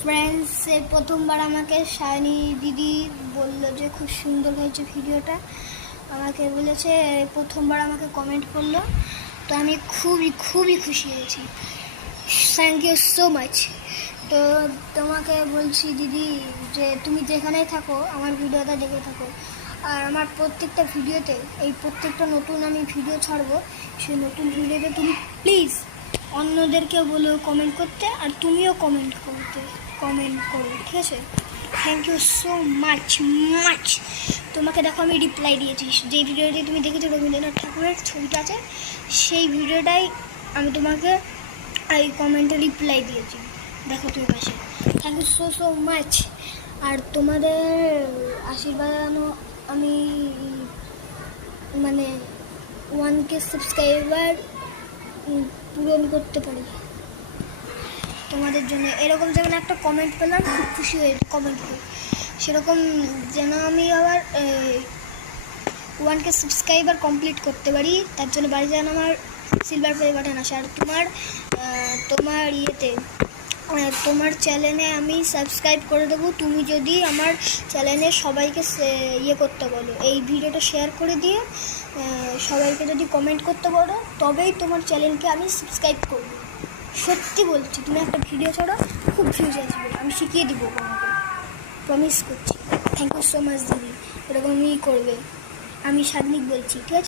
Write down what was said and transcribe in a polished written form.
Friends, প্রথমবার আমাকে সায়নী দিদি বললো যে খুব সুন্দর হয়েছে ভিডিওটা। আমাকে বলেছে, প্রথমবার আমাকে কমেন্ট করলো, তো আমি খুবই খুবই খুশি হয়েছি। Thank you so much. তো তোমাকে বলছি দিদি যে তুমি যেখানেই থাকো আমার ভিডিওটা দেখে থাকো, আর আমার প্রত্যেকটা ভিডিওতে এই প্রত্যেকটা নতুন আমি ভিডিও ছাড়বো, সেই নতুন ভিডিওতে তুমি প্লিজ অন্যদেরকেও বলো কমেন্ট করতে, আর তুমিও কমেন্ট করো, ঠিক আছে? Thank you so much. তোমাকে দেখো আমি রিপ্লাই দিয়েছি, যেই ভিডিওটি তুমি দেখেছো রবীন্দ্রনাথ ঠাকুরের ছবিটা আছে, সেই ভিডিওটাই আমি তোমাকে এই কমেন্টে রিপ্লাই দিয়েছি, দেখো তুমি পাশে। Thank you so much. আর তোমাদের আশীর্বাদ আমি মানে 1K সাবস্ক্রাইবার পূরণ করতে পারি তোমাদের জন্য। এরকম যেমন একটা কমেন্ট পেলাম, খুব খুশি হয়ে কমেন্ট করে, সেরকম যেন আমি আবার 1K সাবস্ক্রাইবার কমপ্লিট করতে পারি, তার জন্য বাড়ি যেন আমার সিলভার প্লে বাটন আসে। আর তোমার চ্যানেলে আমি সাবস্ক্রাইব করে দেবো, তুমি যদি আমার চ্যানেলে সবাইকে করতে বলো, এই ভিডিওটা শেয়ার করে দিয়ে সবাইকে যদি কমেন্ট করতে বলো, তবেই তোমার চ্যানেলকে আমি সাবস্ক্রাইব করবো। সত্যি বলছি, তুমি একটা ভিডিও ছাড়ো, খুব ভিউজ আসবে, আমি শিখিয়ে দিব তোমাকে, প্রমিস করছি। থ্যাংক ইউ সো মাচ দিদি, এরকমই করবে, আমি সাধনিক বলছি, ঠিক আছে?